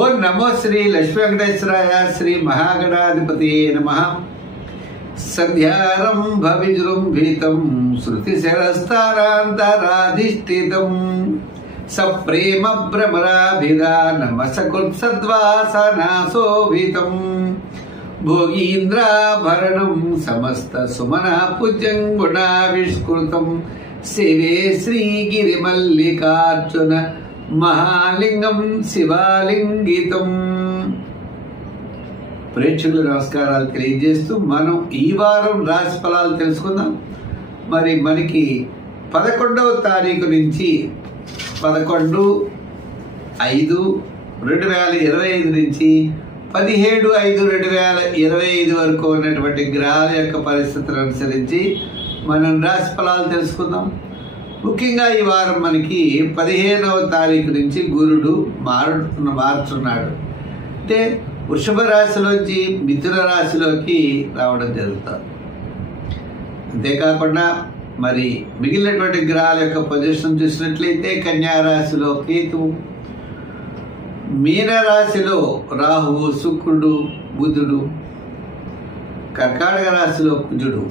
ఓం నమో శ్రీ లక్ష్మీ వెంకటేశ్వరాయ శ్రీ మహాగణాధిపతి నమః. సంధ్యారంభ విజృంభితం శృతిశరస్తారాంతరాధిష్ఠితం సప్రేమ భ్రమరాభిధానం సకృత్సద్వాసనాశోభితం భోగీంద్రాభరణం సమస్త సుమనా పూజ్యం గుణావిష్కృతం శివే శ్రీగిరిమల్లికార్జున మహాలింగం శివాలింగితం. ప్రేక్షకులు నమస్కారాలు తెలియజేస్తూ మనం ఈ వారం రాశి ఫలాలు తెలుసుకుందాం. మరి మనకి 11వ తారీఖు నుంచి 11/5/2025 నుంచి 17/5/2025 వరకు ఉన్నటువంటి గ్రహాల యొక్క పరిస్థితులను అనుసరించి మనం రాశి ఫలాలు తెలుసుకుందాం. ముఖ్యంగా ఈ వారం మనకి 15వ తారీఖు నుంచి గురుడు మారుతున్నాడు. అంటే వృషభ రాశిలోంచి మిథున రాశిలోకి రావడం జరుగుతుంది. అంతేకాకుండా మరి మిగిలినటువంటి గ్రహాల యొక్క పొజిషన్ చూసినట్లయితే కన్యా రాశిలో కేతువు, మీన రాశిలో రాహువు, శుక్రుడు, బుధుడు, కర్కాటక రాశిలో కుజుడు.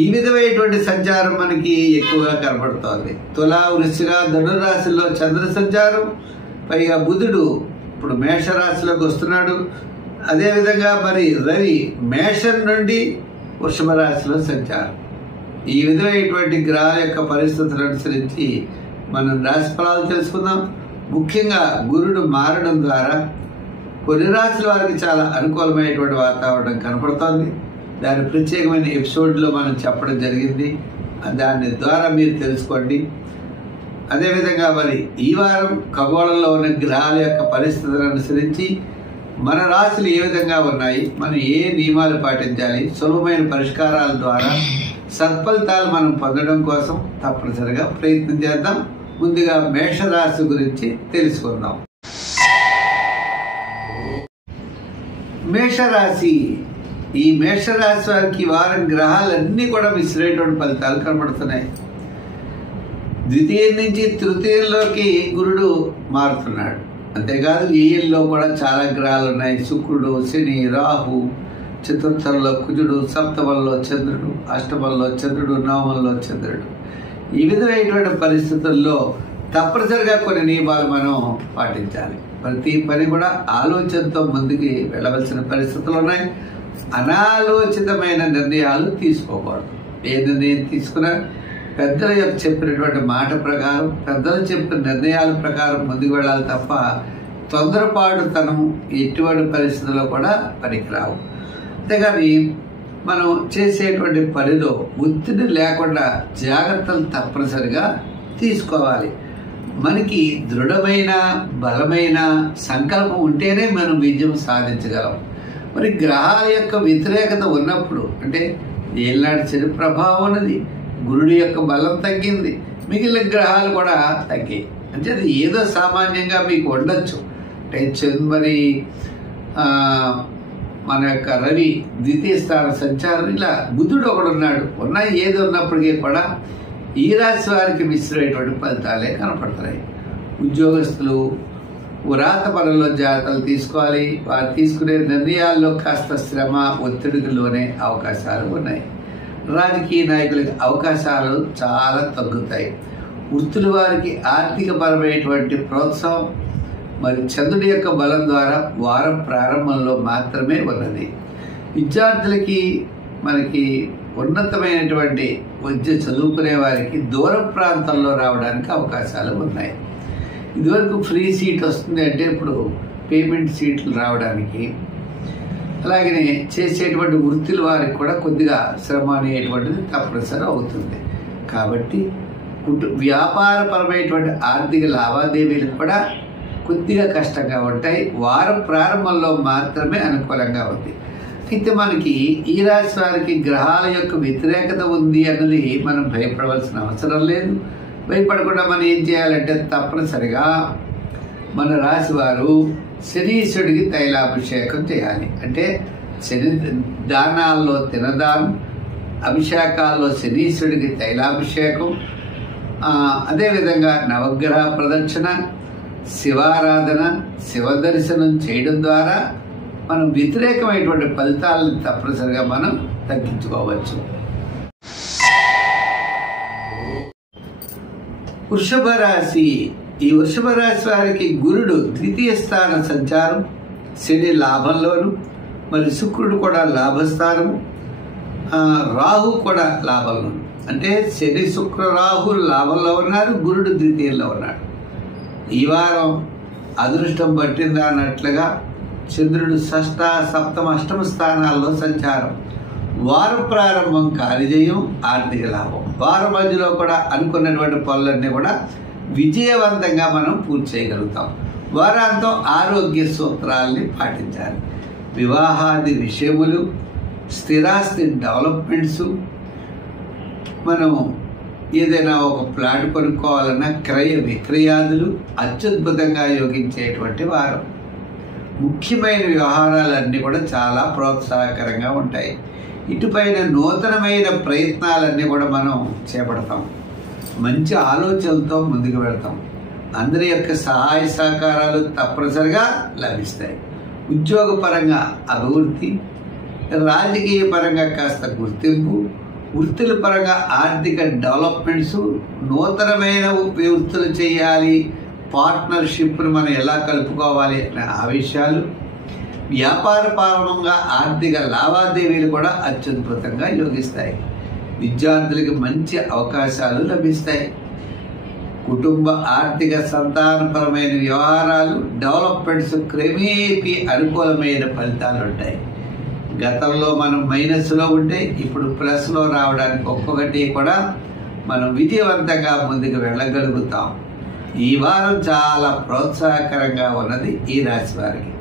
ఈ విధమైనటువంటి సంచారం మనకి ఎక్కువగా కనబడుతోంది. తులా, వృశ్చిక, ధనురాశిలో చంద్ర సంచారం, పైగా బుధుడు ఇప్పుడు మేషరాశిలోకి వస్తున్నాడు. అదేవిధంగా మరి రవి మేషం నుండి వృషభ రాశిలో సంచారం. ఈ విధమైనటువంటి గ్రహాల యొక్క పరిస్థితులను అనుసరించి మనం రాశి ఫలాలు తెలుసుకుందాం. ముఖ్యంగా గురుడు మారడం ద్వారా కొన్ని రాశుల వారికి చాలా అనుకూలమైనటువంటి వాతావరణం కనపడుతోంది. దాని ప్రత్యేకమైన ఎపిసోడ్లో మనం చెప్పడం జరిగింది. దాని ద్వారా మీరు తెలుసుకోండి. అదేవిధంగా మరి ఈ వారం ఖగోళంలో ఉన్న గ్రహాల యొక్క పరిస్థితులను అనుసరించి మన రాశులు ఏ విధంగా ఉన్నాయి, మనం ఏ నియమాలు పాటించాలి, సులభమైన పరిష్కారాల ద్వారా సత్ఫలితాలు మనం పొందడం కోసం తప్పనిసరిగా ప్రయత్నం చేద్దాం. ముందుగా మేషరాశి గురించి తెలుసుకుందాం. మేషరాశి, ఈ మేషరాశి వారికి వారం గ్రహాలన్నీ కూడా మిశ్రమైనటువంటి ఫలితాలు కనబడుతున్నాయి. ద్వితీయం నుంచి తృతీయంలోకి గురుడు మారుతున్నాడు. అంతేకాదు ఏఎల్లో కూడా చాలా గ్రహాలు ఉన్నాయి. శుక్రుడు, శని, రాహు, చతుర్థంలో కుజుడు, సప్తమంలో చంద్రుడు, అష్టమంలో చంద్రుడు, నవమంలో చంద్రుడు. ఈ విధమైనటువంటి పరిస్థితుల్లో తప్పనిసరిగా కొన్ని నియమాలు మనం పాటించాలి. ప్రతి పని కూడా ఆలోచనతో ముందుకు వెళ్ళవలసిన పరిస్థితులు ఉన్నాయి. అనాలోచితమైన నిర్ణయాలు తీసుకోకూడదు. ఏ నిర్ణయం తీసుకున్నా పెద్దలు చెప్పినటువంటి మాట ప్రకారం, పెద్దలు చెప్పిన నిర్ణయాల ప్రకారం ముందుకు వెళ్ళాలి తప్ప తొందరపాటుతనం ఎటువంటి పరిస్థితుల్లో కూడా పనికిరావు. అంతేగాని మనం చేసేటువంటి పనిలో ఒత్తిడి లేకుండా జాగ్రత్తలు తప్పనిసరిగా తీసుకోవాలి. మనకి దృఢమైన బలమైన సంకల్పం ఉంటేనే మనం విజయం సాధించగలం. మరి గ్రహాల యొక్క వ్యతిరేకత ఉన్నప్పుడు, అంటే ఏళ్ళనాటి శని ప్రభావం ఉన్నది, గురుడి యొక్క బలం తగ్గింది, మిగిలిన గ్రహాలు కూడా తగ్గాయి. అంటే అది ఏదో సామాన్యంగా మీకు ఉండొచ్చు. అంటే మరి మన యొక్క రవి ద్వితీయ స్థాన సంచారం, ఇలా బుధుడు ఒకడు ఉన్నాడు. ఏది ఉన్నప్పటికీ కూడా ఈ రాశి వారికి మిశ్రమైనటువంటి ఫలితాలే కనపడుతున్నాయి. ఉద్యోగస్తులు వ్రాత పనుల్లో జాగ్రత్తలు తీసుకోవాలి. వారు తీసుకునే నిర్ణయాల్లో కాస్త శ్రమ, ఒత్తిడికి లోనే అవకాశాలు ఉన్నాయి. రాజకీయ నాయకులకి అవకాశాలు చాలా తగ్గుతాయి. వృత్తుల వారికి ఆర్థిక పరమైనటువంటి ప్రోత్సాహం మరి చంద్రుడి యొక్క బలం ద్వారా వారం ప్రారంభంలో మాత్రమే ఉన్నది. విద్యార్థులకి మనకి ఉన్నతమైనటువంటి విద్య చదువుకునే వారికి దూర ప్రాంతాల్లో రావడానికి అవకాశాలు ఉన్నాయి. ఇదివరకు ఫ్రీ సీట్ వస్తుంది అంటే ఇప్పుడు పేమెంట్ సీట్లు రావడానికి, అలాగనే చేసేటువంటి వృత్తుల వారికి కూడా కొద్దిగా శ్రమ అనేటువంటిది తప్పనిసరి అవుతుంది. కాబట్టి వ్యాపారపరమైనటువంటి ఆర్థిక లావాదేవీలు కూడా కొద్దిగా కష్టంగా ఉంటాయి. వారం ప్రారంభంలో మాత్రమే అనుకూలంగా ఉంది. అయితే మనకి ఈ రాశి వారికి గ్రహాల యొక్క వ్యతిరేకత ఉంది అన్నది మనం భయపడవలసిన అవసరం లేదు. భయపడకుండా మనం ఏం చేయాలంటే తప్పనిసరిగా మన రాశి వారు శనీశ్వరుడికి తైలాభిషేకం చేయాలి. అంటే శని దానాల్లో తినదానం, అభిషేకాల్లో శనీశ్వరుడికి తైలాభిషేకం, అదేవిధంగా నవగ్రహ ప్రదక్షిణ, శివారాధన, శివ దర్శనం చేయడం ద్వారా మనం వ్యతిరేకమైనటువంటి ఫలితాలను తప్పనిసరిగా మనం తగ్గించుకోవచ్చు. వృషభ రాశి. ఈ వృషభ రాశి వారికి గురుడు ద్వితీయ స్థాన సంచారం, శని లాభంలోను, మరి శుక్రుడు కూడా లాభస్థానము, రాహు కూడా లాభంలో. అంటే శని శుక్ర రాహు లాభంలో ఉన్నారు, గురుడు ద్వితీయంలో ఉన్నాడు. ఈ వారం అదృష్టం పట్టిందా అన్నట్లుగా చంద్రుడు షష్ఠ, సప్తమ, అష్టమ స్థానాల్లో సంచారం. వార ప్రారంభం కార్యజయం, ఆర్థిక లాభం. వారం మధ్యలో కూడా అనుకున్నటువంటి పనులన్నీ కూడా విజయవంతంగా మనం పూర్తి చేయగలుగుతాం. వారాంతం ఆరోగ్య సూత్రాలని పాటించాలి. వివాహాది విషయములు, స్థిరాస్తి డెవలప్మెంట్స్, మనం ఏదైనా ఒక ప్లాట్ కొనుక్కోవాలన్నా క్రయ విక్రయాదులు అత్యద్భుతంగా యోగించేటువంటి వారం. ముఖ్యమైన వ్యవహారాలన్నీ కూడా చాలా ప్రోత్సాహకరంగా ఉంటాయి. ఇటుపైన నూతనమైన ప్రయత్నాలన్నీ కూడా మనం చేపడతాం. మంచి ఆలోచనలతో ముందుకు వెళ్తాం. అందరి యొక్క సహాయ సహకారాలు తప్పనిసరిగా లభిస్తాయి. ఉద్యోగపరంగా అభివృద్ధి, రాజకీయ పరంగా కాస్త గుర్తింపు, వృత్తుల పరంగా ఆర్థిక డెవలప్మెంట్స్, నూతనమైన వృత్తులు చేయాలి, పార్ట్నర్షిప్ను మనం ఎలా కలుపుకోవాలి అనే ఆ విషయాలు, వ్యాపార పరంగా ఆర్థిక లావాదేవీలు కూడా అత్యద్భుతంగా యోగిస్తాయి. విద్యార్థులకి మంచి అవకాశాలు లభిస్తాయి. కుటుంబ ఆర్థిక సంతానపరమైన వ్యవహారాలు, డెవలప్మెంట్స్ క్రమేపీ అనుకూలమైన ఫలితాలు ఉంటాయి. గతంలో మనం మైనస్లో ఉంటే ఇప్పుడు ప్లస్లో రావడానికి ఒక్కొక్కటి కూడా మనం విజయవంతంగా ముందుకు వెళ్ళగలుగుతాం. ఈ వారం చాలా ప్రోత్సాహకరంగా ఉన్నది ఈ రాశి వారికి.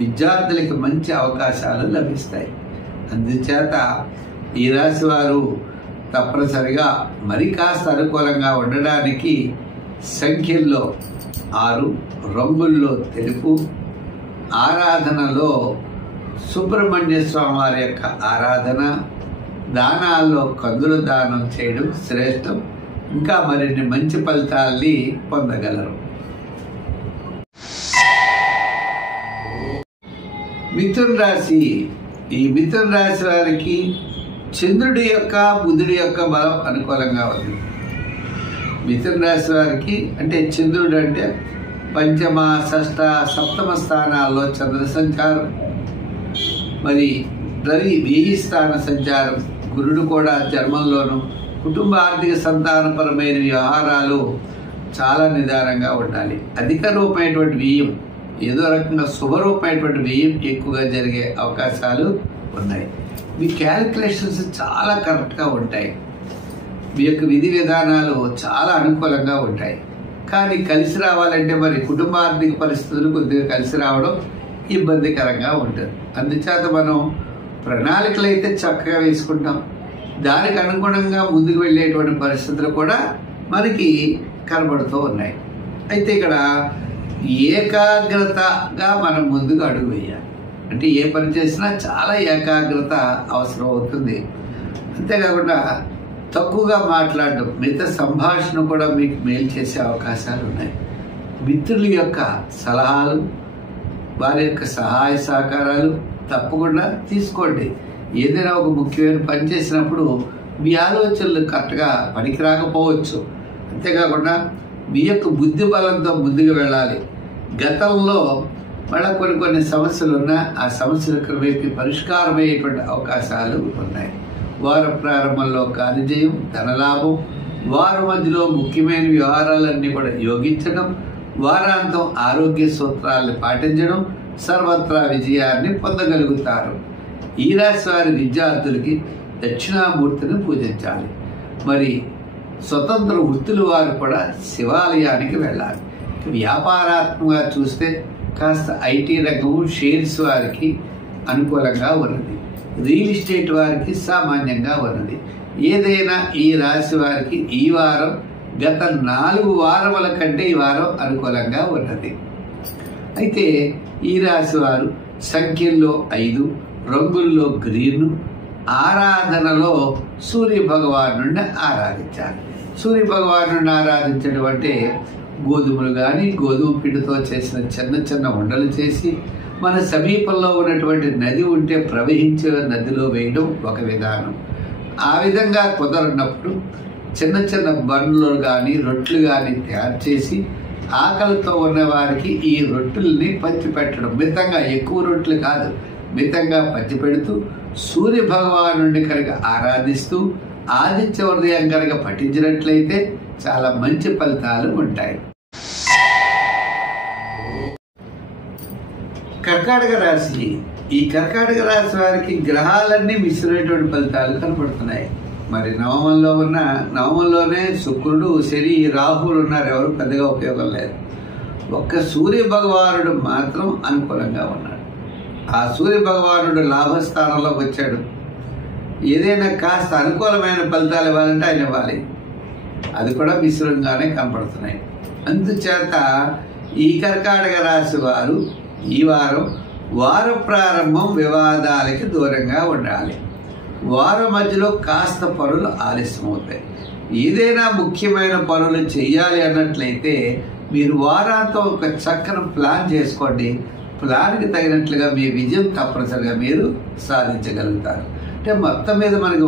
విద్యార్థులకి మంచి అవకాశాలు లభిస్తాయి. అందుచేత ఈ రాశి వారు తప్పనిసరిగా మరి కాస్త అనుకూలంగా ఉండడానికి సంఖ్యల్లో 6, రంగుల్లో తెలుపు, ఆరాధనలో సుబ్రహ్మణ్య స్వామి వారి యొక్క ఆరాధన, దానాల్లో కందుల దానం చేయడం శ్రేష్టం. ఇంకా మరిన్ని మంచి ఫలితాల్ని పొందగలరు. మిథున రాశి. ఈ మిథున రాశి వారికి చంద్రుడి యొక్క, బుధుడి యొక్క బలం అనుకూలంగా ఉంది. మిథున రాశి వారికి అంటే చంద్రుడు అంటే పంచమ, షష్ఠ, సప్తమ స్థానాల్లో చంద్ర సంచారం, మరి రవి 1000 స్థాన సంచారం, గురుడు కూడా జన్మంలోను. కుటుంబ ఆర్థిక సంతానపరమైన వ్యవహారాలు చాలా నిదానంగా ఉండాలి. అధిక రూపమైనటువంటి వ్యయం, ఏదో రకంగా శుభరూపమైనటువంటి వ్యయం ఎక్కువగా జరిగే అవకాశాలు ఉన్నాయి. మీ క్యాలిక్యులేషన్స్ చాలా కరెక్ట్గా ఉంటాయి. మీ యొక్క విధి విధానాలు చాలా అనుకూలంగా ఉంటాయి. కానీ కలిసి రావాలంటే మరి కుటుంబ ఆర్థిక పరిస్థితులు కొద్దిగా కలిసి రావడం ఇబ్బందికరంగా ఉంటుంది. అందుచేత మనం ప్రణాళికలు అయితే చక్కగా వేసుకుంటాం. దానికి అనుగుణంగా ముందుకు వెళ్ళేటువంటి పరిస్థితులు కూడా మనకి కనబడుతూ ఉన్నాయి. అయితే ఇక్కడ ఏకాగ్రతగా మనం ముందుకు అడుగు వేయాలి. అంటే ఏ పని చేసినా చాలా ఏకాగ్రత అవసరం అవుతుంది. అంతేకాకుండా తక్కువగా మాట్లాడడం, మిగతా సంభాషణ కూడా మీకు మేలు చేసే అవకాశాలు ఉన్నాయి. మిత్రుల యొక్క సలహాలు, వారి యొక్క సహాయ సహకారాలు తప్పకుండా తీసుకోండి. ఏదైనా ఒక ముఖ్యమైన పని చేసినప్పుడు మీ ఆలోచనలు కరెక్ట్గా పనికి రాకపోవచ్చు. అంతేకాకుండా మీ యొక్క బుద్ధి బలంతో ముందుకు వెళ్ళాలి. గతంలో మళ్ళీ కొన్ని సమస్యలు ఉన్నా ఆ సమస్యల క్రమేపీ పరిష్కారమయ్యేటువంటి అవకాశాలు ఉన్నాయి. వార ప్రారంభంలో కార్యజయం, ధనలాభం, వారం మధ్యలో ముఖ్యమైన వ్యవహారాలన్నీ కూడా యోగించడం, వారాంతం ఆరోగ్య సూత్రాలను పాటించడం, సర్వత్రా విజయాన్ని పొందగలుగుతారు. ఈ రాశి వారి విద్యార్థులకి దక్షిణామూర్తిని పూజించాలి. మరి స్వతంత్ర వృత్తుల వారు కూడా శివాలయానికి వెళ్ళాలి. వ్యాపారాత్మకంగా చూస్తే కాస్త ఐటీ రంగము, షేర్స్ వారికి అనుకూలంగా ఉన్నది. రియల్ ఎస్టేట్ వారికి సామాన్యంగా ఉన్నది. ఏదైనా ఈ రాశి వారికి ఈ వారం గత 4 వారముల కంటే ఈ వారం అనుకూలంగా ఉన్నది. అయితే ఈ రాశి వారు సంఖ్యల్లో 5, రంగుల్లో గ్రీన్, ఆరాధనలో సూర్య భగవాను ఆరాధించాలి. సూర్య భగవాను ఆరాధించడం అంటే గోధుమలు కానీ గోధుమ పిండితో చేసిన చిన్న చిన్న ఉండలు చేసి మన సమీపంలో ఉన్నటువంటి నది ఉంటే ప్రవహించే నదిలో వేయడం ఒక విధానం. ఆ విధంగా కుదరనప్పుడు చిన్న చిన్న బండ్లు కానీ రొట్టెలు కానీ తయారు చేసి ఆకలితో ఉన్న వారికి ఈ రొట్టెల్ని పంచిపెట్టడం, మితంగా, ఎక్కువ రొట్టెలు కాదు, మితంగా పంచిపెడుతూ సూర్య భగవాను కనుక ఆరాధిస్తూ ఆదిత్య హృదయం కనుక పఠించినట్లయితే చాలా మంచి ఫలితాలు ఉంటాయి. కర్కాటక రాశి. ఈ కర్కాటక రాశి వారికి గ్రహాలన్నీ మిశ్రమైనటువంటి ఫలితాలు కనబడుతున్నాయి. మరి నవమంలోనే శుక్రుడు, శని, రాహువులు ఉన్నారు. ఎవరు పెద్దగా ఉపయోగం లేదు. ఒక్క సూర్య భగవానుడు మాత్రం అనుకూలంగా ఉన్నాడు. ఆ సూర్య భగవానుడు లాభస్థానంలోకి వచ్చాడు. ఏదైనా కాస్త అనుకూలమైన ఫలితాలు ఇవ్వాలంటే ఆయన ఇవ్వాలి. అది కూడా మిశ్రంగానే కనపడుతున్నాయి. అందుచేత ఈ కర్కాటక రాశి వారు ఈ వార ప్రారంభం వివాదాలకి దూరంగా ఉండాలి. వారం మధ్యలో కాస్త పనులు ఆలస్యం అవుతాయి. ఏదైనా ముఖ్యమైన పనులు చేయాలి అన్నట్లయితే మీరు వారాంతం ఒక చక్కని ప్లాన్ చేసుకోండి. ప్లాన్కి తగినట్లుగా మీ విజయం తప్పనిసరిగా మీరు సాధించగలుగుతారు. అంటే మొత్తం మీద మనకి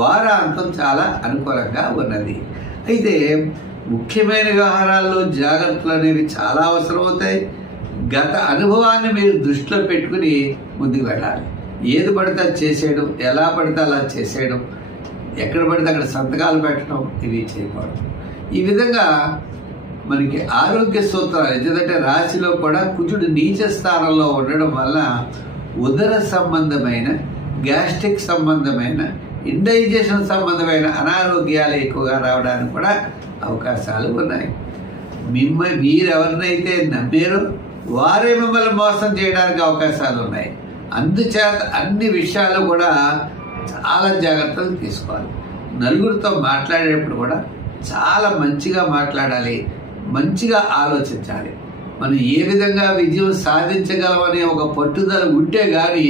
వారాంతం చాలా అనుకూలంగా ఉన్నది. అయితే ముఖ్యమైన వ్యవహారాల్లో జాగ్రత్తలు అనేవి చాలా అవసరం అవుతాయి. గత అనుభవాన్ని మీరు దృష్టిలో పెట్టుకుని ముందుకు వెళ్ళాలి. ఏది పడితే అది చేసేయడం, ఎలా పడితే అలా చేసేయడం, ఎక్కడ పడితే అక్కడ సంతకాలు పెట్టడం, ఇవి చేయకూడదు. ఈ విధంగా మనకి ఆరోగ్య సూత్రాలు, ఎందుకంటే రాశిలో కూడా కుజుడు నీచ స్థానంలో ఉండడం వల్ల ఉదర సంబంధమైన, గ్యాస్ట్రిక్ సంబంధమైన, ఇండైజెషన్ సంబంధమైన అనారోగ్యాలు ఎక్కువగా రావడానికి కూడా అవకాశాలు ఉన్నాయి. మీరెవరినైతే నమ్మారో వారే మిమ్మల్ని మోసం చేయడానికి అవకాశాలు ఉన్నాయి. అందుచేత అన్ని విషయాలు కూడా చాలా జాగ్రత్తలు తీసుకోవాలి. నలుగురితో మాట్లాడేటప్పుడు కూడా చాలా మంచిగా మాట్లాడాలి, మంచిగా ఆలోచించాలి. మనం ఏ విధంగా విజయం సాధించగలమనే ఒక పట్టుదల ఉంటే కానీ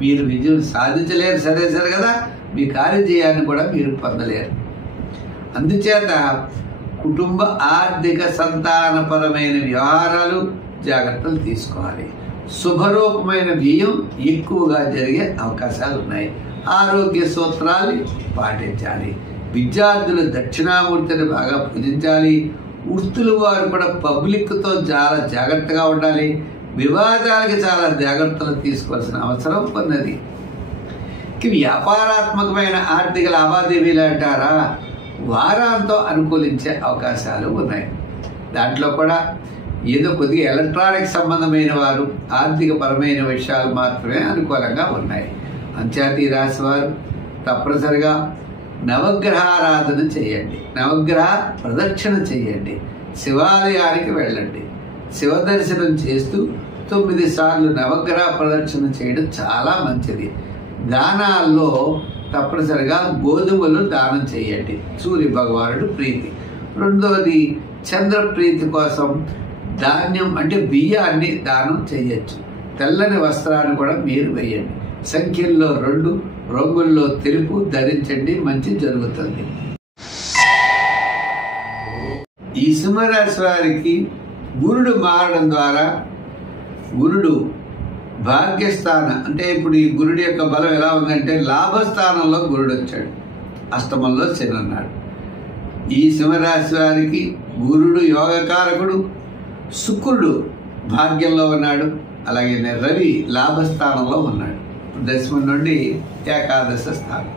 మీరు విజయం సాధించలేరు. సరే కదా, మీ కార్యజయాన్ని కూడా మీరు పొందలేరు. అందుచేత కుటుంబ ఆర్థిక సంతానపరమైన వ్యవహారాలు జాగ్రత్తలు తీసుకోవాలి. శుభరూపమైన వ్యయం ఎక్కువగా జరిగే అవకాశాలు ఉన్నాయి. ఆరోగ్య సూత్రాలు పాటించాలి. విద్యార్థులు దక్షిణామూర్తిని బాగా పూజించాలి. వృత్తుల వారు కూడా పబ్లిక్తో చాలా జాగ్రత్తగా ఉండాలి. వివాదాలకి చాలా జాగ్రత్తలు తీసుకోవాల్సిన అవసరం ఉన్నది. వ్యాపారాత్మకమైన ఆర్థిక లావాదేవీలు అంటారా, వారాంతం అనుకూలించే అవకాశాలు ఉన్నాయి. దాంట్లో కూడా ఏదో కొద్దిగా ఎలక్ట్రానిక్ సంబంధమైన వారు, ఆర్థిక పరమైన విషయాలు మాత్రమే అనుకూలంగా ఉన్నాయి. అంచేత రాశి వారు తప్పనిసరిగా నవగ్రహారాధన చేయండి, నవగ్రహ ప్రదక్షిణ చేయండి, శివాలయానికి వెళ్ళండి. శివ దర్శనం చేస్తూ 9 సార్లు నవగ్రహ ప్రదక్షిణ చేయడం చాలా మంచిది. దానాల్లో తప్పనిసరిగా గోధుమలు దానం చేయండి, సూర్య భగవానుడు ప్రీతి. రెండవది చంద్ర ప్రీతి కోసం ధాన్యం అంటే బియ్యాన్ని దానం చేయొచ్చు. తెల్లని వస్త్రాన్ని కూడా మీరు వేయండి. సంఖ్యల్లో 2, రంగుల్లో తెలుపు ధరించండి, మంచి జరుగుతుంది. ఈ సింహరాశి వారికి గురుడు మారడం ద్వారా, గురుడు భాగ్యస్థాన అంటే ఇప్పుడు ఈ గురుడి యొక్క బలం ఎలా ఉందంటే లాభస్థానంలో గురుడు వచ్చాడు, అష్టమంలో శని ఉన్నాడు. ఈ సింహరాశి వారికి గురుడు యోగకారకుడు, శుక్రుడు భాగ్యంలో ఉన్నాడు, అలాగే రవి లాభస్థానంలో ఉన్నాడు. దశమం నుండి ఏకాదశ స్థానం.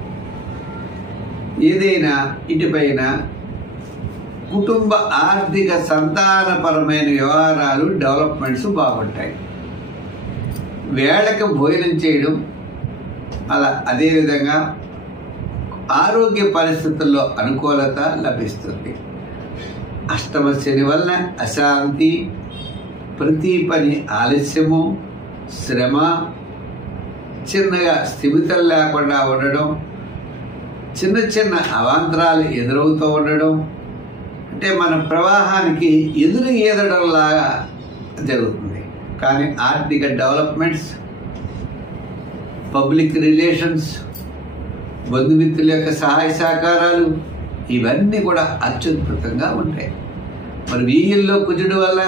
ఏదైనా ఇటుపైన కుటుంబ ఆర్థిక సంతానపరమైన వ్యవహారాలు డెవలప్మెంట్స్ బాగుంటాయి. వేళకి భోజనం చేయడం, అదేవిధంగా ఆరోగ్య పరిస్థితుల్లో అనుకూలత లభిస్తుంది. అష్టమ శని వలన అశాంతి, ప్రతి పని ఆలస్యము, శ్రమ, చిన్నగా స్థిమితం లేకుండా ఉండడం, చిన్న చిన్న అవాంతరాలు ఎదురవుతూ ఉండడం, అంటే మన ప్రవాహానికి ఎదురు ఈదడంలాగా జరుగుతుంది. కానీ ఆర్థిక డెవలప్మెంట్స్, పబ్లిక్ రిలేషన్స్, బంధుమిత్రుల యొక్క సహాయ సహకారాలు, ఇవన్నీ కూడా అత్యద్భుతంగా ఉంటాయి. మరి వీళ్ళలో కుజుడు వల్ల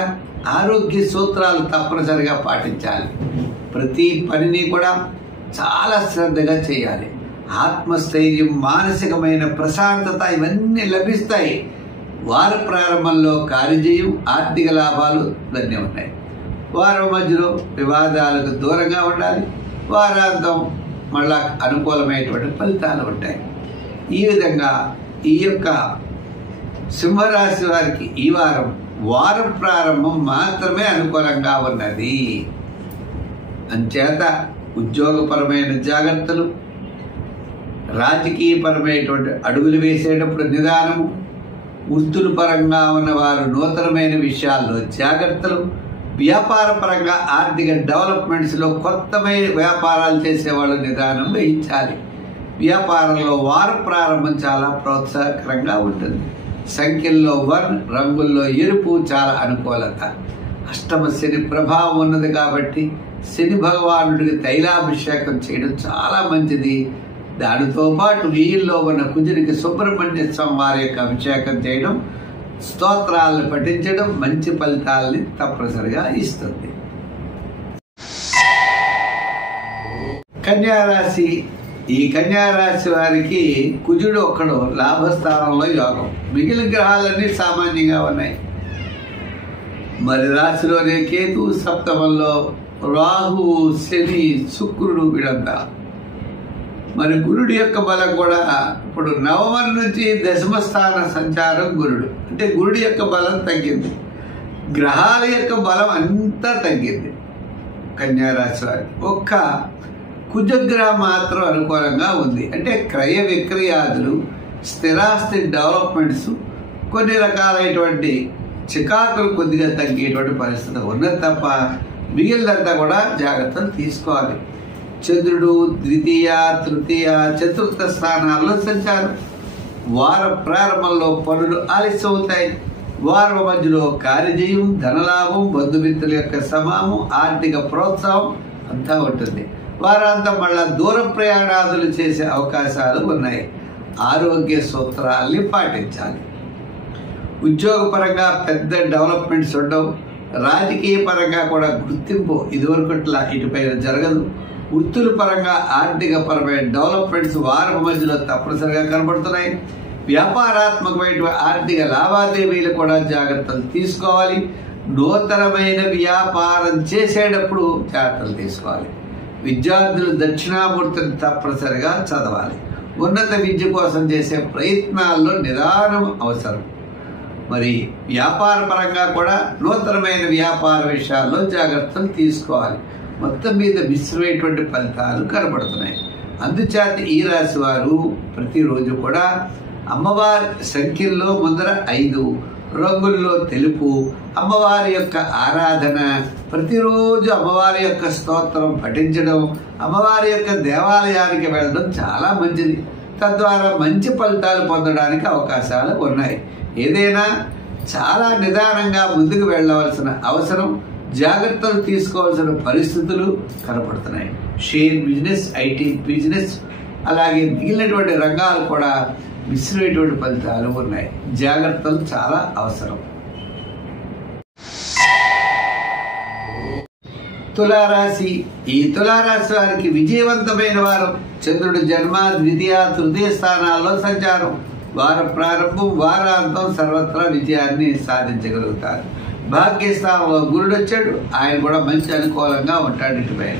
ఆరోగ్య సూత్రాలు తప్పనిసరిగా పాటించాలి. ప్రతి పనిని కూడా చాలా శ్రద్ధగా చేయాలి. ఆత్మస్థైర్యం, మానసికమైన ప్రశాంతత ఇవన్నీ లభిస్తాయి. వార ప్రారంభంలో కార్యజయం, ఆర్థిక లాభాలు ఇవన్నీ ఉన్నాయి. వారం మధ్యలో వివాదాలకు దూరంగా ఉండాలి. వారాంతం మళ్ళా అనుకూలమైనటువంటి ఫలితాలు ఉంటాయి. ఈ విధంగా ఈ యొక్క సింహరాశి వారికి ఈ వారం ప్రారంభం మాత్రమే అనుకూలంగా ఉన్నది. అంచేత ఉద్యోగపరమైన జాగ్రత్తలు, రాజకీయపరమైనటువంటి అడుగులు వేసేటప్పుడు నిదానము, వృత్తుల పరంగా ఉన్నవారు నూతనమైన విషయాల్లో జాగ్రత్తలు, వ్యాపార పరంగా ఆర్థిక డెవలప్మెంట్స్లో కొత్తమైన వ్యాపారాలు చేసేవాళ్ళు నిదానం వహించాలి. వ్యాపారంలో వార ప్రారంభం చాలా ప్రోత్సాహకరంగా ఉంటుంది. సంఖ్యల్లో 1, రంగుల్లో ఎరుపు చాలా అనుకూలత. అష్టమ శని ప్రభావం ఉన్నది కాబట్టి శని భగవానుడికి తైలాభిషేకం చేయడం చాలా మంచిది. దానితో పాటు వీళ్ళలో ఉన్న కుజుడికి సుబ్రహ్మణ్య స్వామి వారి యొక్క అభిషేకం చేయడం, స్తోత్రాలను పఠించడం మంచి ఫలితాలని తప్పనిసరిగా ఇస్తుంది. కన్యారాశి. ఈ కన్యారాశి వారికి కుజుడు ఒక్కడు లాభస్థానంలో యోగం. మిగిలిన గ్రహాలన్నీ సామాన్యంగా ఉన్నాయి. మరి రాశిలోనే కేతు, సప్తమంలో రాహు, శని, శుక్రుడు వీడంతా. మరి గురుడి యొక్క బలం కూడా ఇప్పుడు నవమం నుంచి దశమ స్థాన సంచారం గురుడు. అంటే గురుడి యొక్క బలం తగ్గింది, గ్రహాల యొక్క బలం అంతా తగ్గింది కన్యారాశి వారికి. ఒక్క కుజగ్రహం మాత్రం అనుకూలంగా ఉంది. అంటే క్రయ విక్రయాదులు, స్థిరాస్తి డెవలప్మెంట్స్, కొన్ని రకాలైనటువంటి చికాకులు కొద్దిగా తగ్గేటువంటి పరిస్థితి ఉన్నది తప్ప మిగిలినంతా కూడా జాగ్రత్తలు తీసుకోవాలి. చంద్రుడు ద్వితీయ, తృతీయ, చతుర్థ స్థానాల్లో సంచారం. వార ప్రారంభంలో పనులు ఆలస్యం అవుతాయి. వారం మధ్యలో కార్యజయం, ధనలాభం, బంధుమిత్రుల యొక్క సమామం, ఆర్థిక ప్రోత్సాహం అంతా ఉంటుంది. వారాంతం మళ్ళా దూర ప్రయాణాదులు చేసే అవకాశాలు ఉన్నాయి. ఆరోగ్య సూత్రాల్ని పాటించాలి. ఉద్యోగపరంగా పెద్ద డెవలప్మెంట్స్ ఉండవు. రాజకీయ పరంగా కూడా గుర్తింపు ఇదివరకట్లా ఇటుపైన జరగదు. వృత్తుల పరంగా ఆర్థిక పరమైన డెవలప్మెంట్స్ వారం మధ్యలో తప్పనిసరిగా కనబడుతున్నాయి. వ్యాపారాత్మకమైన ఆర్థిక లావాదేవీలు కూడా జాగ్రత్తలు తీసుకోవాలి. నూతనమైన వ్యాపారం చేసేటప్పుడు జాగ్రత్తలు తీసుకోవాలి. విద్యార్థులు దక్షిణామూర్తిని తప్పనిసరిగా చదవాలి. ఉన్నత విద్య కోసం చేసే ప్రయత్నాల్లో నిదానం అవసరం. మరి వ్యాపార పరంగా కూడా నూతనమైన వ్యాపార విషయాల్లో జాగ్రత్తలు తీసుకోవాలి. మొత్తం మీద మిశ్రమైనటువంటి ఫలితాలు కనబడుతున్నాయి. అందుచేత ఈ రాశి వారు ప్రతిరోజు కూడా అమ్మవారి సంఖ్యల్లో ముందర 5, రంగుల్లో తెలుపు, అమ్మవారి యొక్క ఆరాధన, ప్రతిరోజు అమ్మవారి యొక్క స్తోత్రం పఠించడం, అమ్మవారి యొక్క దేవాలయానికి వెళ్ళడం చాలా మంచిది. తద్వారా మంచి ఫలితాలు పొందడానికి అవకాశాలు ఉన్నాయి. ఏదైనా చాలా నిదానంగా ముందుకు వెళ్ళవలసిన అవసరం, జాగ్రత్తలు తీసుకోవాల్సిన పరిస్థితులు కనపడుతున్నాయి. షేర్ బిజినెస్, ఐటీ బిజినెస్, అలాగే మిగిలినటువంటి రంగాలు కూడా మిశ్రమైనటువంటి ఫలితాలు ఉన్నాయి. జాగ్రత్తలు చాలా అవసరం. తులారాశి. ఈ తులారాశి వారికి విజయవంతమైన వారం. చంద్రుడు జన్మ, ద్వితీయ, తృతీయ స్థానాల్లో సంచారం. వార ప్రారంభం, వారాంతం సర్వత్రా విజయాన్ని సాధించగలుగుతారు. భాగ్యస్థానంలో గురుడు వచ్చాడు, ఆయన కూడా మంచి అనుకూలంగా ఉంటాడు ఇటుపైన.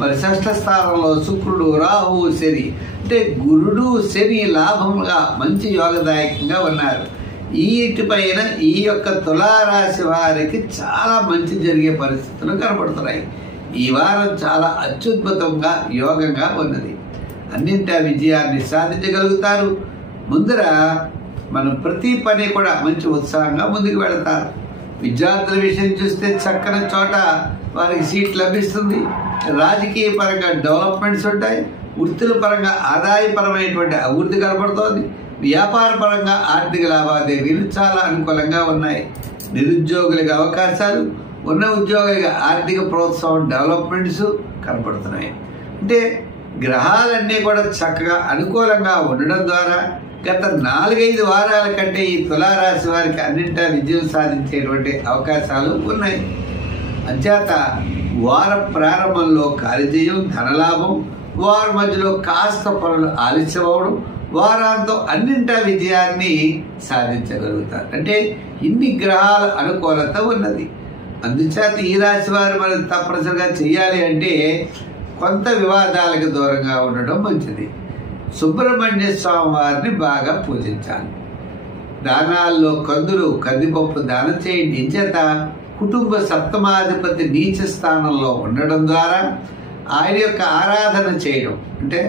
మరి షష్ఠ స్థానంలో శుక్రుడు, రాహు, శని. అంటే గురుడు, శని లాభంగా మంచి యోగదాయకంగా ఉన్నారు. వీటిపైన ఈ యొక్క తులారాశి వారికి చాలా మంచి జరిగే పరిస్థితులు కనబడుతున్నాయి. ఈ వారం చాలా అత్యద్భుతంగా యోగంగా ఉన్నది. అన్నింటా విజయాన్ని సాధించగలుగుతారు. ముందర మనం ప్రతి పని కూడా మంచి ఉత్సాహంగా ముందుకు వెళతారు. విద్యార్థుల విషయం చూస్తే చక్కని చోట వారికి సీట్ లభిస్తుంది. రాజకీయ పరంగా డెవలప్మెంట్స్ ఉంటాయి. వృత్తుల పరంగా ఆదాయపరమైనటువంటి అభివృద్ధి కనబడుతోంది. వ్యాపార పరంగా ఆర్థిక లావాదేవీలు చాలా అనుకూలంగా ఉన్నాయి. నిరుద్యోగులకు అవకాశాలు, ఉన్న ఉద్యోగులకు ఆర్థిక ప్రోత్సాహం, డెవలప్మెంట్స్ కనపడుతున్నాయి. అంటే గ్రహాలన్నీ కూడా చక్కగా అనుకూలంగా ఉండడం ద్వారా గత 4-5 వారాల కంటే ఈ తులారాశి వారికి అన్నింటా విజయం సాధించేటువంటి అవకాశాలు ఉన్నాయి. అంచేత వార ప్రారంభంలో కార్యజయం, ధనలాభం, వారి మధ్యలో కాస్త పనులు ఆలస్యం అవడం, వారాంతం అన్నింటా విజయాన్ని సాధించగలుగుతారు. అంటే ఇన్ని గ్రహాల అనుకూలత ఉన్నది. అందుచేత ఈ రాశి వారు మనం తప్పనిసరిగా చేయాలి అంటే కొంత వివాదాలకు దూరంగా ఉండడం మంచిది. సుబ్రహ్మణ్య స్వామి వారిని బాగా పూజించాలి. దానాల్లో కందిపప్పు దానం చేయండి. ఇంచేత కుటుంబ సప్తమాధిపతి నీచ స్థానంలో ఉండడం ద్వారా ఆయన యొక్క ఆరాధన చేయడం అంటే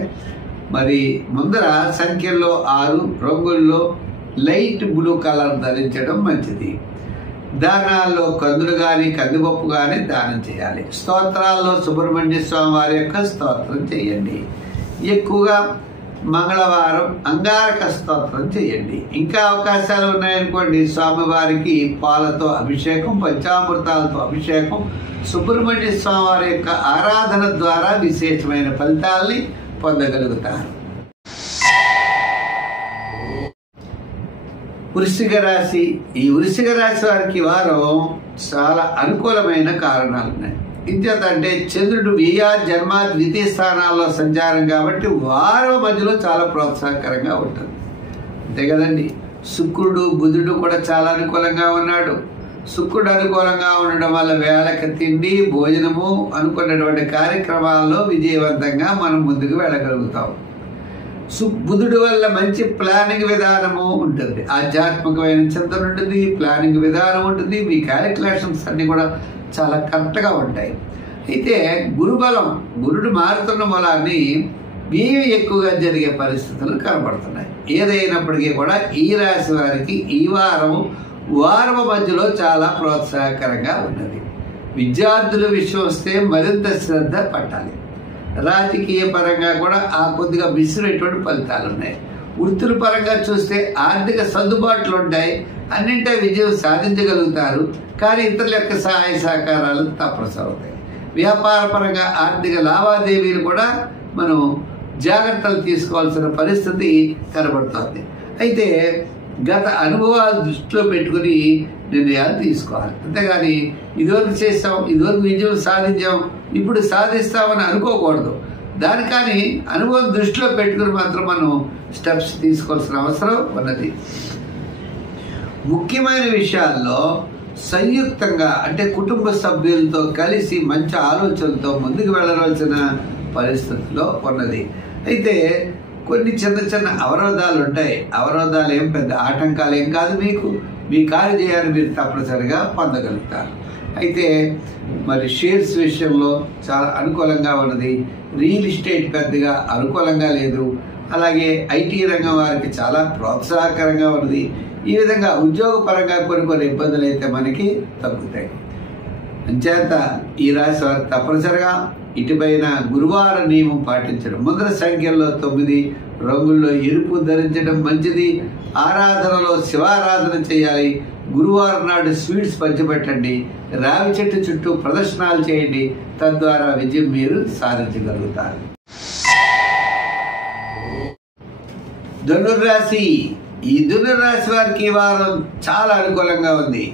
మరి ముందర సంఖ్యల్లో 6 రంగుల్లో లైట్ బ్లూ కలర్ ధరించడం మంచిది. దానాల్లో కందులు కానీ కందిపప్పు కానీ దానం చేయాలి. స్తోత్రాల్లో సుబ్రహ్మణ్య స్వామి వారి యొక్క స్తోత్రం చేయండి. ఎక్కువగా మంగళవారం అంగారక స్తోత్రం చేయండి. ఇంకా అవకాశాలు ఉన్నాయనుకోండి, స్వామివారికి పాలతో అభిషేకం, పంచామృతాలతో అభిషేకం, సుబ్రహ్మణ్య స్వామి వారి యొక్క ఆరాధన ద్వారా విశేషమైన ఫలితాల్ని పొందగలుగుతారు. వృశ్చిక రాశి. ఈ వృశ్చిక రాశి వారికి వారం చాలా అనుకూలమైన కారణాలు ఉన్నాయి. ఇంకేంటంటే చంద్రుడు వ్యయ, జన్మ, ద్వితీయ స్థానాల్లో సంచారం కాబట్టి వారం మధ్యలో చాలా ప్రోత్సాహకరంగా ఉంటుంది. అంతే కదండి. శుక్రుడు, బుధుడు కూడా చాలా అనుకూలంగా ఉన్నాడు. శుక్రుడు అనుకూలంగా ఉండడం వల్ల వేళకి తిండి, భోజనము అనుకున్నటువంటి కార్యక్రమాల్లో విజయవంతంగా మనం ముందుకు వెళ్ళగలుగుతాం. బుధుడి వల్ల మంచి ప్లానింగ్ విధానము ఉంటుంది. ఆధ్యాత్మికమైన చింతన ఉంటుంది, ప్లానింగ్ విధానం ఉంటుంది. మీ క్యాలిక్యులేషన్స్ అన్ని కూడా చాలా కరెక్ట్గా ఉంటాయి. అయితే గురుడు మారుతున్న మూలాన్ని వ్యయం ఎక్కువగా జరిగే పరిస్థితులు కనబడుతున్నాయి. ఏదైనప్పటికీ కూడా ఈ రాశి వారికి ఈ వారం మధ్యలో చాలా ప్రోత్సాహకరంగా ఉన్నది. విద్యార్థుల విషయం వస్తే మరింత శ్రద్ధ పట్టాలి. రాజకీయ పరంగా కూడా కొద్దిగా మిశ్రమైనటువంటి ఫలితాలు ఉన్నాయి. వృత్తుల పరంగా చూస్తే ఆర్థిక సర్దుబాట్లు ఉంటాయి, అన్నింటా విజయం సాధించగలుగుతారు. కానీ ఇతరుల యొక్క సహాయ సహకారాలు తప్పనిసరి అవుతాయి. వ్యాపార పరంగా ఆర్థిక లావాదేవీలు కూడా మనం జాగ్రత్తలు తీసుకోవాల్సిన పరిస్థితి కనబడుతుంది. అయితే గత అనుభవాలు దృష్టిలో పెట్టుకుని నిర్ణయాలు తీసుకోవాలి. అంతేగాని ఇదివరకు చేస్తాం, ఇదివరకు విజయం సాధించాం, ఇప్పుడు సాధిస్తామని అనుకోకూడదు. దానికని అనుభవం దృష్టిలో పెట్టుకుని మాత్రం మనం స్టెప్స్ తీసుకోవాల్సిన అవసరం ఉన్నది. ముఖ్యమైన విషయాల్లో సంయుక్తంగా అంటే కుటుంబ సభ్యులతో కలిసి మంచి ఆలోచనలతో ముందుకు వెళ్ళవలసిన పరిస్థితిలో ఉన్నది. అయితే కొన్ని చిన్న అవరోధాలు ఉంటాయి. అవరోధాలు ఏం పెద్ద ఆటంకాలు ఏం కాదు. మీ కార్యజయాన్ని మీరు తప్పనిసరిగా పొందగలుగుతారు. అయితే మరి షేర్స్ విషయంలో చాలా అనుకూలంగా ఉన్నది. రియల్ ఎస్టేట్ పెద్దగా అనుకూలంగా లేదు. అలాగే ఐటీ రంగం వారికి చాలా ప్రోత్సాహకరంగా ఉన్నది. ఈ విధంగా ఉద్యోగపరంగా కొన్ని ఇబ్బందులు అయితే మనకి తగ్గుతాయి. అంచేత ఈ రాశి వారు తప్పనిసరిగా ఇటుపైన గురువార నియమం పాటించడం, ముందర సంఖ్యల్లో 9, రంగుల్లో ఎరుపు ధరించడం మంచిది. ఆరాధనలో శివారాధన చేయాలి. గురువారం నాడు స్వీట్స్ పంచిపెట్టండి. రావి చెట్టు చుట్టూ ప్రదర్శనలు చేయండి. తద్వారా విజయం మీరు సాధించగలుగుతారు. ధనుర్రాశి. ఈ ధనుర్రాశి వారికి ఈ వారం చాలా అనుకూలంగా ఉంది.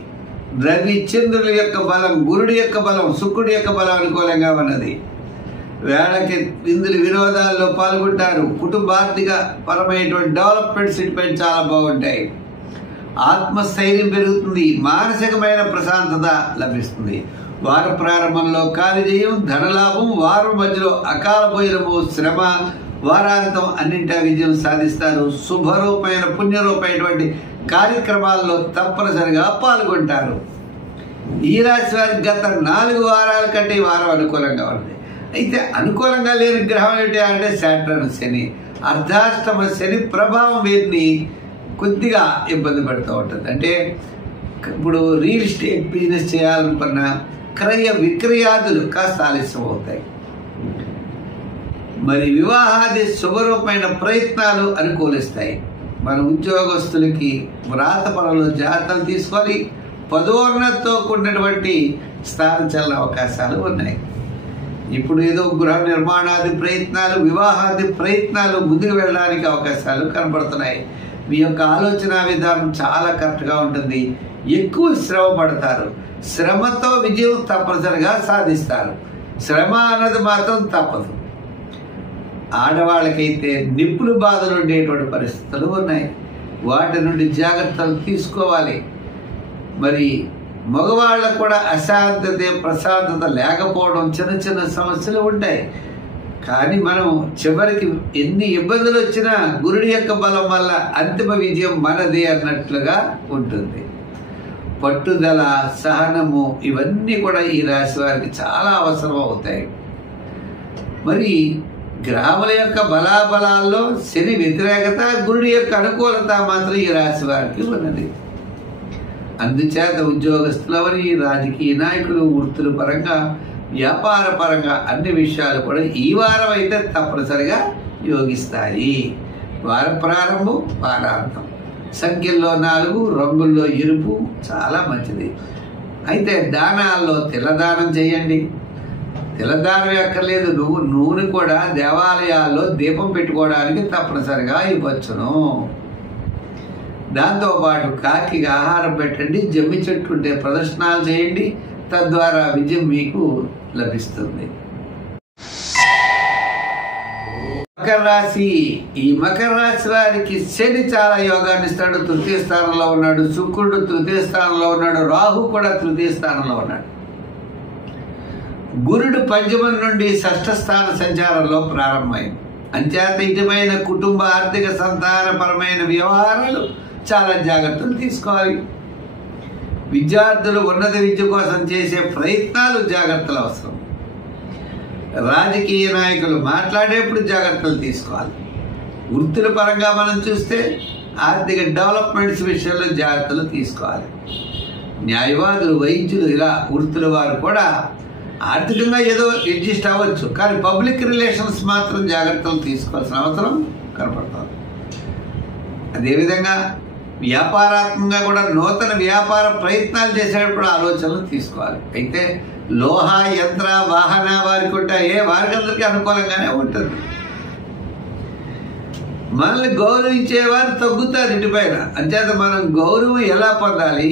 రవి, చంద్రుల యొక్క బలం, గురుడి యొక్క బలం, శుక్రుడి యొక్క బలం అనుకూలంగా ఉన్నది. వేళకి ఇందులో వినోదాల్లో పాల్గొంటారు. కుటుంబార్థిక పరమైనటువంటి డెవలప్మెంట్స్ ఇటుపై చాలా బాగుంటాయి. ఆత్మస్థైర్యం పెరుగుతుంది. మానసికమైన ప్రశాంతత లభిస్తుంది. వార ప్రారంభంలో కార్యజయం, ధనలాభం, వారం మధ్యలో అకాల భోజనము, శ్రమ, వారాంతం అన్నింటా విజయం సాధిస్తారు. శుభరూపమైన పుణ్యరూపమైనటువంటి కార్యక్రమాల్లో తప్పనిసరిగా పాల్గొంటారు. ఈ రాశి వారికి గత 4 వారాల కంటే ఈ వారం అనుకూలంగా ఉంది. అయితే అనుకూలంగా లేని గ్రహం ఏంటి అంటే శాటర్న్, శని. అర్ధాష్టమ శని ప్రభావం వీరిని కొద్దిగా ఇబ్బంది పడుతూ ఉంటుంది. అంటే ఇప్పుడు రియల్ ఎస్టేట్ బిజినెస్ చేయాలనుకున్న క్రయ విక్రయాదులు కాస్త ఆలస్యం అవుతాయి. మరి వివాహాది శుభరూపమైన ప్రయత్నాలు అనుకూలిస్తాయి. మన ఉద్యోగస్తులకి వ్రాత పనులు జాగ్రత్తలు తీసుకోవాలి. పదోన్నతితో కూడినటువంటి స్థానం చెల్ల అవకాశాలు ఉన్నాయి. ఇప్పుడు ఏదో గృహ నిర్మాణాది ప్రయత్నాలు, వివాహాది ప్రయత్నాలు ముందుకు వెళ్ళడానికి అవకాశాలు కనబడుతున్నాయి. మీ యొక్క ఆలోచన విధానం చాలా కరెక్ట్గా ఉంటుంది. ఎక్కువ శ్రమ పడతారు. శ్రమతో విజయం తప్పనిసరిగా సాధిస్తారు. శ్రమ అన్నది మాత్రం తప్పదు. ఆడవాళ్ళకైతే నిప్పులు బాధలు ఉండేటువంటి పరిస్థితులు ఉన్నాయి. వాటి నుండి జాగ్రత్తలు తీసుకోవాలి. మరి మగవాళ్ళకు కూడా అశాంతత, ప్రశాంతత లేకపోవడం, చిన్న చిన్న సమస్యలు ఉంటాయి. కానీ మనం చివరికి ఎన్ని ఇబ్బందులు వచ్చినా గురుడి యొక్క బలం వల్ల అంతిమ విజయం మనదే అన్నట్లుగా ఉంటుంది. పట్టుదల, సహనము ఇవన్నీ కూడా ఈ రాశి వారికి చాలా అవసరం అవుతాయి. మరి గ్రహముల యొక్క బలాబలాల్లో శని వ్యతిరేకత, గురుడి యొక్క అనుకూలత మాత్రం ఈ రాశి వారికి ఉన్నది. అందుచేత ఉద్యోగస్తులవని, రాజకీయ నాయకులు, వృత్తుల పరంగా, వ్యాపార పరంగా అన్ని విషయాలు కూడా ఈ వారం అయితే తప్పనిసరిగా యోగిస్తాయి. వార ప్రారంభం, వారాంతం. సంఖ్యల్లో 4, రంగుల్లో ఎరుపు చాలా మంచిది. అయితే దానాల్లో తిలదానం చేయండి. తిలదానం ఎక్కర్లేదు, నూనె కూడా దేవాలయాల్లో దీపం పెట్టుకోవడానికి తప్పనిసరిగా ఇవ్వచ్చును. దాంతోపాటు కాకి ఆహారం పెట్టండి. జమ్మి చెట్టు ఉంటే ప్రదర్శనలు చేయండి. తద్వారా విజయం మీకు లభిస్తుంది. మకర రాశి. ఈ మకర రాశి వారికి శని చాలా యోగాన్ని ఇస్తాడు. తృతీయ స్థానంలో ఉన్నాడు. శుక్రుడు తృతీయ స్థానంలో ఉన్నాడు. రాహు కూడా తృతీయ స్థానంలో ఉన్నాడు. గురుడు పంచమం నుండి షష్ఠ స్థాన సంచారంలో ప్రారంభమైంది. అంచేత ఇటుమైన కుటుంబ, ఆర్థిక, సంతానపరమైన వ్యవహారాలు చాలా జాగ్రత్తలు తీసుకోవాలి. విద్యార్థులు ఉన్నత విద్య కోసం చేసే ప్రయత్నాలు జాగ్రత్తలు అవసరం. రాజకీయ నాయకులు మాట్లాడేప్పుడు జాగ్రత్తలు తీసుకోవాలి. వృత్తుల పరంగా మనం చూస్తే ఆర్థిక డెవలప్మెంట్స్ విషయంలో జాగ్రత్తలు తీసుకోవాలి. న్యాయవాదులు, వైద్యులు, ఇలా వృత్తుల వారు కూడా ఆర్థికంగా ఏదో అడ్జస్ట్ అవ్వచ్చు. కానీ పబ్లిక్ రిలేషన్స్ మాత్రం జాగ్రత్తలు తీసుకోవాల్సిన అవసరం కనపడుతుంది. అదేవిధంగా వ్యాపారాత్మకంగా కూడా నూతన వ్యాపార ప్రయత్నాలు చేసేటప్పుడు ఆలోచనలు తీసుకోవాలి. అయితే లోహ, యంత్ర, వాహన వారికి ఉంటాయి. వారికందరికీ అనుకూలంగానే ఉంటుంది. మనల్ని గౌరవించేవారు తగ్గుతారు ఇంటిపైన. అంచేత మనం గౌరవం ఎలా పొందాలి,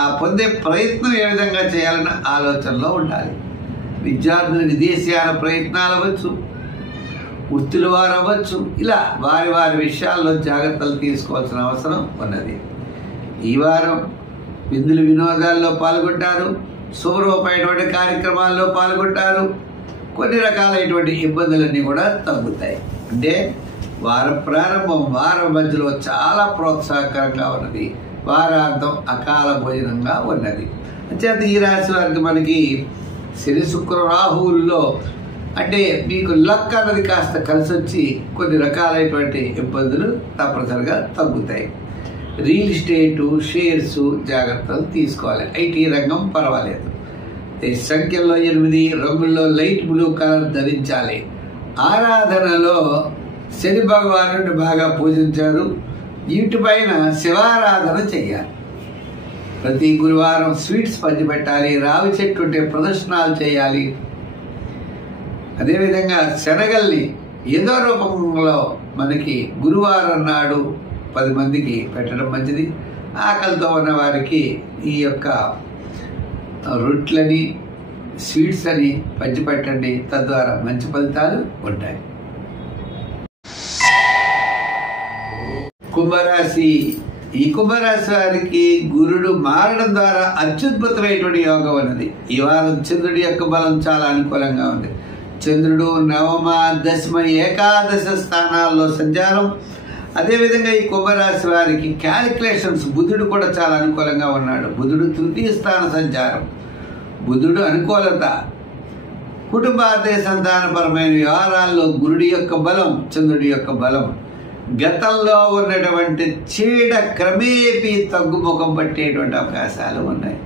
ఆ పొందే ప్రయత్నం ఏ విధంగా చేయాలన్న ఆలోచనలో ఉండాలి. విద్యార్థులు విదేశీయాల ప్రయత్నాలు అవ్వచ్చు, వృత్తుల వారు అవ్వచ్చు. ఇలా వారి వారి విషయాల్లో జాగ్రత్తలు తీసుకోవాల్సిన అవసరం ఉన్నది. ఈ వారం విందులు, వినోదాల్లో పాల్గొంటారు. శుభరూపమైనటువంటి కార్యక్రమాల్లో పాల్గొంటారు. కొన్ని రకాలైనటువంటి ఇబ్బందులన్నీ కూడా తగ్గుతాయి. అంటే వారం ప్రారంభం, వారం మధ్యలో చాలా ప్రోత్సాహకరంగా ఉన్నది. వారాంతం అకాల భోజనంగా ఉన్నది. అంచేత ఈ రాశి వారికి మనకి శని, శుక్ర, రాహువుల్లో అంటే మీకు లక్ అన్నది కాస్త కలిసి వచ్చి కొన్ని రకాలైనటువంటి ఇబ్బందులు తప్పనిసరిగా తగ్గుతాయి. రియల్ ఎస్టేటు, షేర్స్ జాగ్రత్తలు తీసుకోవాలి. ఐటీ రంగం పర్వాలేదు. సంఖ్యల్లో 8, రంగుల్లో లైట్ బ్లూ కలర్ ధరించాలి. ఆరాధనలో శని భగవానుడిని బాగా పూజించారు. వీటిపైన శివారాధన చేయాలి. ప్రతి గురువారం స్వీట్స్ పంచిపెట్టాలి. రావి చెట్టు ఉంటే ప్రదర్శనలు చేయాలి. అదేవిధంగా శనగల్ని ఏదో రూపంలో మనకి గురువారం నాడు 10 మందికి పెట్టడం మంచిది. ఆకలితో ఉన్న వారికి ఈ యొక్క రొట్టెలని, స్వీట్స్ అని పంచిపెట్టండి. తద్వారా మంచి ఫలితాలు ఉంటాయి. కుంభరాశి. ఈ కుంభరాశి వారికి గురుడు మారడం ద్వారా అత్యద్భుతమైనటువంటి యోగం ఉన్నది. ఈ వారం చంద్రుడి యొక్క బలం చాలా అనుకూలంగా ఉంది. చంద్రుడు నవమ, దశమ, ఏకాదశ స్థానాల్లో సంచారం. అదేవిధంగా ఈ కుంభరాశి వారికి క్యాలిక్యులేషన్స్, బుధుడు కూడా చాలా అనుకూలంగా ఉన్నాడు. బుధుడు తృతీయ స్థాన సంచారం. బుధుడు అనుకూలత. కుటుంబార్థ సంతానపరమైన వ్యవహారాల్లో గురుడి యొక్క బలం, చంద్రుడి యొక్క బలం. గతంలో ఉన్నటువంటి చీడ క్రమేపీ తగ్గుముఖం పట్టేటువంటి అవకాశాలు ఉన్నాయి.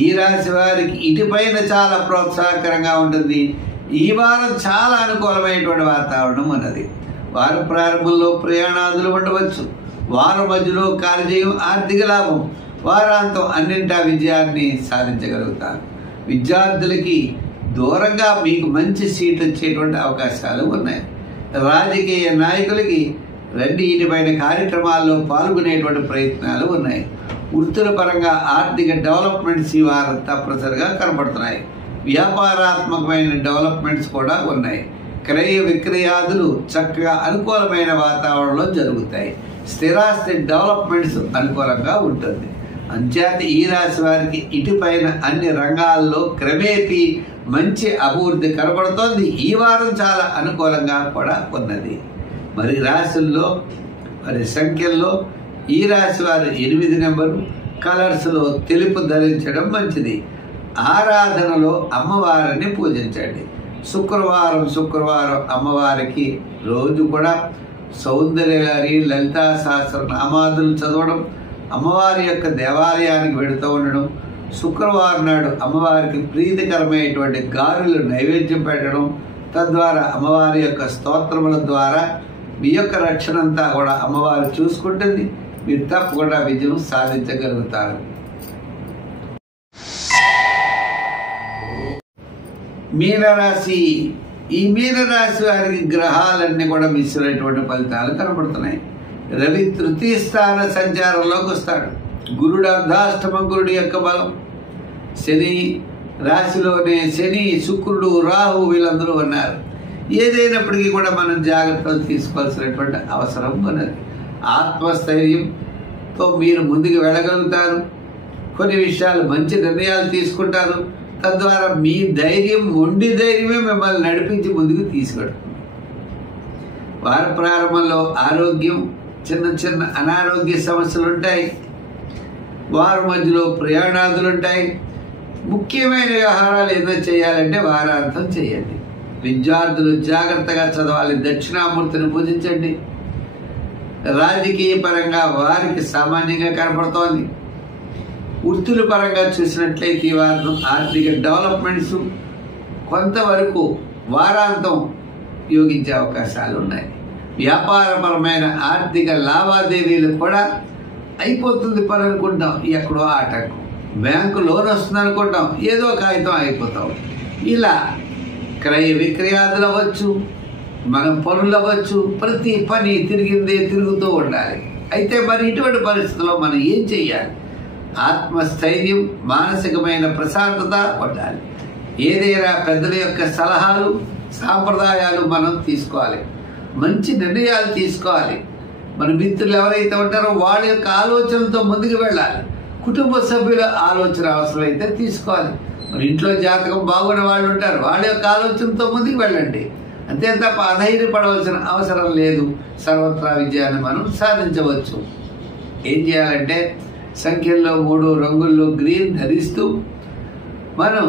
ఈ రాశి వారికి ఇటుపైన చాలా ప్రోత్సాహకరంగా ఉంటుంది. ఈ వారం చాలా అనుకూలమైనటువంటి వాతావరణం ఉన్నది. వారం ప్రారంభంలో ప్రయాణాదులు ఉండవచ్చు. వారం మధ్యలో కార్యజయం, ఆర్థిక లాభం. వారాంతం అన్నింటా విజయాన్ని సాధించగలుగుతారు. విద్యార్థులకి దూరంగా మీకు మంచి సీట్ వచ్చేటువంటి అవకాశాలు ఉన్నాయి. రాజకీయ నాయకులకి రండి, వీటిపైన కార్యక్రమాల్లో పాల్గొనేటువంటి ప్రయత్నాలు ఉన్నాయి. వృత్తుల పరంగా ఆర్థిక డెవలప్మెంట్స్ ఈ వారం తప్పనిసరిగా కనబడుతున్నాయి. వ్యాపారాత్మకమైన డెవలప్మెంట్స్ కూడా ఉన్నాయి. క్రయ విక్రయాదులు చక్కగా అనుకూలమైన వాతావరణంలో జరుగుతాయి. స్థిరాస్తి డెవలప్మెంట్స్ అనుకూలంగా ఉంటుంది. అంచేత ఈ రాశి వారికి ఇటుపైన అన్ని రంగాల్లో క్రమేపీ మంచి అభివృద్ధి కనబడుతోంది. ఈ వారం చాలా అనుకూలంగా కూడా ఉన్నది. మరి రాశుల్లో మరి సంఖ్యల్లో ఈ రాశి వారు 8 నెంబరు, కలర్స్లో తెలుపు ధరించడం మంచిది. ఆరాధనలో అమ్మవారిని పూజించండి. శుక్రవారం అమ్మవారికి రోజు కూడా సౌందర్యగారి లలితా సహస్ర నామాదులు చదవడం, అమ్మవారి యొక్క దేవాలయానికి వెళుతూ ఉండడం, శుక్రవారం నాడు అమ్మవారికి ప్రీతికరమైనటువంటి గారెలు నైవేద్యం పెట్టడం, తద్వారా అమ్మవారి యొక్క స్తోత్రముల ద్వారా మీ యొక్క రక్షణ అంతా కూడా అమ్మవారు చూసుకుంటుంది. మీరు తప్పకుండా విజయం సాధించగలుగుతారు. మీనరాశి. ఈ మీనరాశి వారికి గ్రహాలన్నీ కూడా మిశ్రమైనటువంటి ఫలితాలు కనబడుతున్నాయి. రవి తృతీయ స్థాన సంచారంలోకి వస్తాడు. గురుడు అర్ధాష్టమ గురుడు యొక్క బలం. శని రాశిలోనే శని, శుక్రుడు, రాహు వీళ్ళందరూ ఉన్నారు. ఏదైనప్పటికీ కూడా మనం జాగ్రత్తలు తీసుకోవాల్సినటువంటి అవసరం ఉన్నది. ఆత్మస్థైర్యంతో మీరు ముందుకు వెళ్ళగలుగుతారు. కొన్ని విషయాలు మంచి నిర్ణయాలు తీసుకుంటారు. తద్వారా మీ ధైర్యం, మొండి ధైర్యమే మిమ్మల్ని నడిపించి ముందుకు తీసుకెడుతుంది. వార ప్రారంభంలో ఆరోగ్యం, చిన్న అనారోగ్య సమస్యలు ఉంటాయి. వారి మధ్యలో ప్రయాణాదులు ఉంటాయి. ముఖ్యమైన వ్యవహారాలు ఏదో చేయాలంటే వారాంతం చేయండి. విద్యార్థులు జాగ్రత్తగా చదవాలి. దక్షిణామూర్తిని పూజించండి. రాజకీయ పరంగా వారికి సామాన్యంగా కనపడుతోంది. వృత్తుల పరంగా చూసినట్లయితే ఈ వారం ఆర్థిక డెవలప్మెంట్స్ కొంతవరకు వారాంతం యోగించే అవకాశాలు ఉన్నాయి. వ్యాపారపరమైన ఆర్థిక లావాదేవీలు కూడా అయిపోతుంది పని అనుకుంటాం, ఎక్కడో ఆటంకం. బ్యాంకు లోన్ వస్తుంది అనుకుంటాం, ఏదో కాగితం అయిపోతాం. ఇలా క్రయ విక్రయాదులు అవ్వచ్చు, మనం పనులు అవ్వచ్చు, ప్రతి పని తిరుగుతూ ఉండాలి. అయితే మరి ఇటువంటి పరిస్థితుల్లో మనం ఏం చెయ్యాలి? ఆత్మస్థైర్యం, మానసికమైన ప్రశాంతత ఉండాలి. ఏదైనా పెద్దల యొక్క సలహాలు, సాంప్రదాయాలు మనం తీసుకోవాలి. మంచి నిర్ణయాలు తీసుకోవాలి. మన మిత్రులు ఎవరైతే ఉంటారో వాళ్ళ యొక్క ఆలోచనలతో ముందుకు వెళ్ళాలి. కుటుంబ సభ్యుల ఆలోచన అవసరమైతే తీసుకోవాలి. మన ఇంట్లో జాతకం బాగున్న వాళ్ళు ఉంటారు, వాళ్ళ యొక్క ఆలోచనతో ముందుకు వెళ్ళండి. అంతే తప్ప అధైర్యపడవలసిన అవసరం లేదు. సర్వత్రా విజయాన్ని మనం సాధించవచ్చు. ఏం చేయాలంటే సంఖ్యల్లో 3 రంగుల్లో గ్రీన్ ధరిస్తూ మనం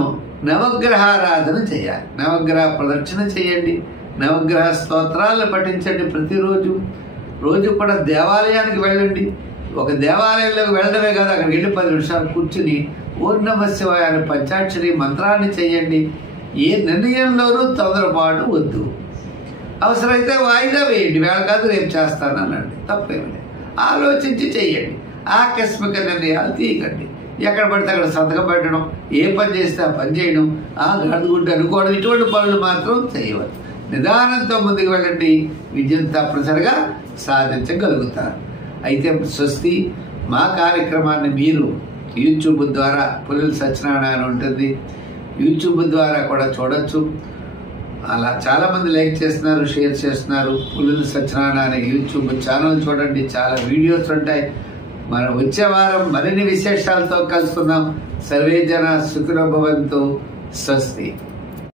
నవగ్రహారాధన చేయాలి. నవగ్రహ ప్రదక్షిణ చేయండి. నవగ్రహ స్తోత్రాలను పఠించండి. ప్రతిరోజు కూడా దేవాలయానికి వెళ్ళండి. ఒక దేవాలయంలోకి వెళ్ళడమే కాదు, అక్కడికి వెళ్ళి 10 నిమిషాలు కూర్చుని ఓం నమః శివాయ అనే పంచాక్షరి మంత్రాన్ని చేయండి. ఏ నిర్ణయంలోనూ తొందరపాటు వద్దు. అవసరమైతే వాయిదా వేయండి. వేళ కాదు రేపు చేస్తాను అనండి, తప్పేమి. ఆలోచించి చెయ్యండి. ఆకస్మిక నిర్ణయాలు తీయకండి. ఎక్కడ పడితే అక్కడ సంతకం పెట్టడం, ఏ పని చేస్తే ఆ పని చేయడం, గడుగుంటే అనుకోవడం, ఇటువంటి పనులు మాత్రం చేయవద్దు. నిదానంతో ముందుకు వెళ్ళండి. విజయం తప్పనిసరిగా సాధించగలుగుతారు. అయితే స్వస్తి. మా కార్యక్రమాన్ని మీరు యూట్యూబ్ ద్వారా పుల్లల సత్యనారాయణ ఉంటుంది, యూట్యూబ్ ద్వారా కూడా చూడొచ్చు. అలా చాలామంది లైక్ చేస్తున్నారు, షేర్ చేస్తున్నారు. పుల్లల సత్యనారాయణ అనే యూట్యూబ్ ఛానల్ చూడండి, చాలా వీడియోస్ ఉంటాయి. మనం వచ్చే వారం మరిన్ని విశేషాలతో కలుసుకుందాం. సర్వే జన సుఖినో భవంతు. స్వస్తి.